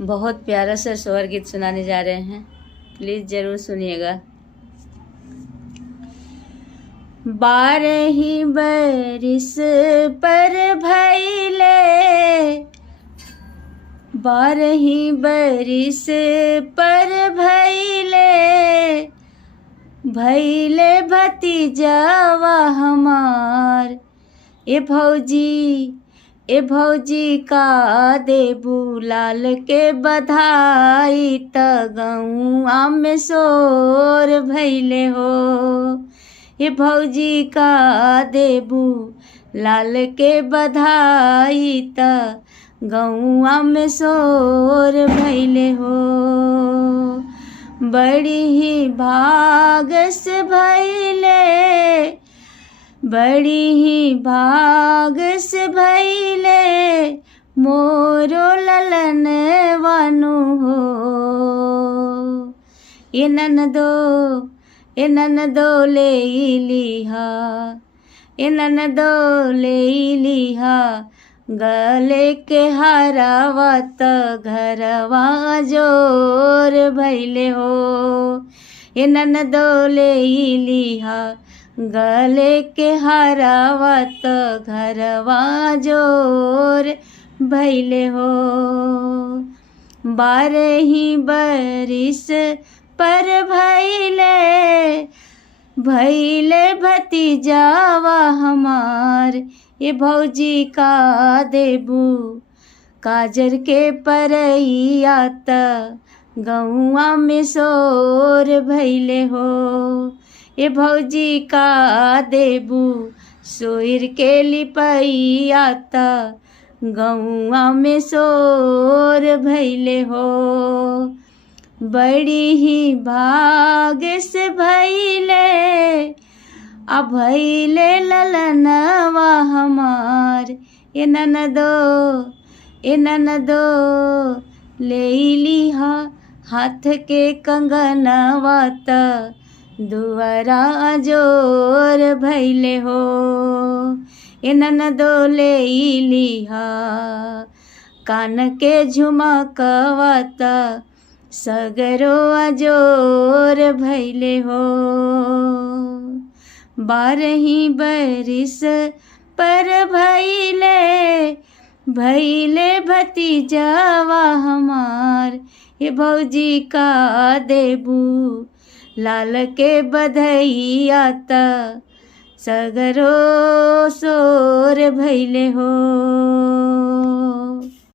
बहुत प्यारा सा स्वर गीत सुनाने जा रहे हैं, प्लीज जरूर सुनिएगा। 12 बरिस पर भइले, 12 बरिस पर भइले भतीजावा हमार। ए भौजी का देबू लाल के बधाई, त गौआ में शोर भइले हो। ए भौजी का देबू लाल के बधाई, त गौआ में शोर भइले हो। बड़ी ही भाग से भइले, बड़ी ही भाग से भइले मोरो ललन वानु हो। ए ननदो ले लिहा, ए ननदो ले लिहा गले के हारावा, त घरवा जोर भइले हो। ए ननदो ले लिहा गले के हारावा, त घरवा जोर भइले हो। 12 बरिस पर भइले भतीजावा हमार। ए भौजी का देबू काजर के परैया, त गौआ में शोर भइले हो। ए भौजी का देबू सोइर के लिपैया, त गौआ में शोर भइले हो। बड़ी ही भाग से भइले भइले ललनवा हमार। ए ननदो ले लिहा हाथ के कंगनवा, त दुआरा जोर भइले हो। ए ननदो ले लिहा कान के झुमकवा, त सगरो जोर भइले हो। 12 बरिस पर भइले भतीजावा हमार। ए भौजी का देबू लाल के बधैया, त सगरो शोर भइले हो।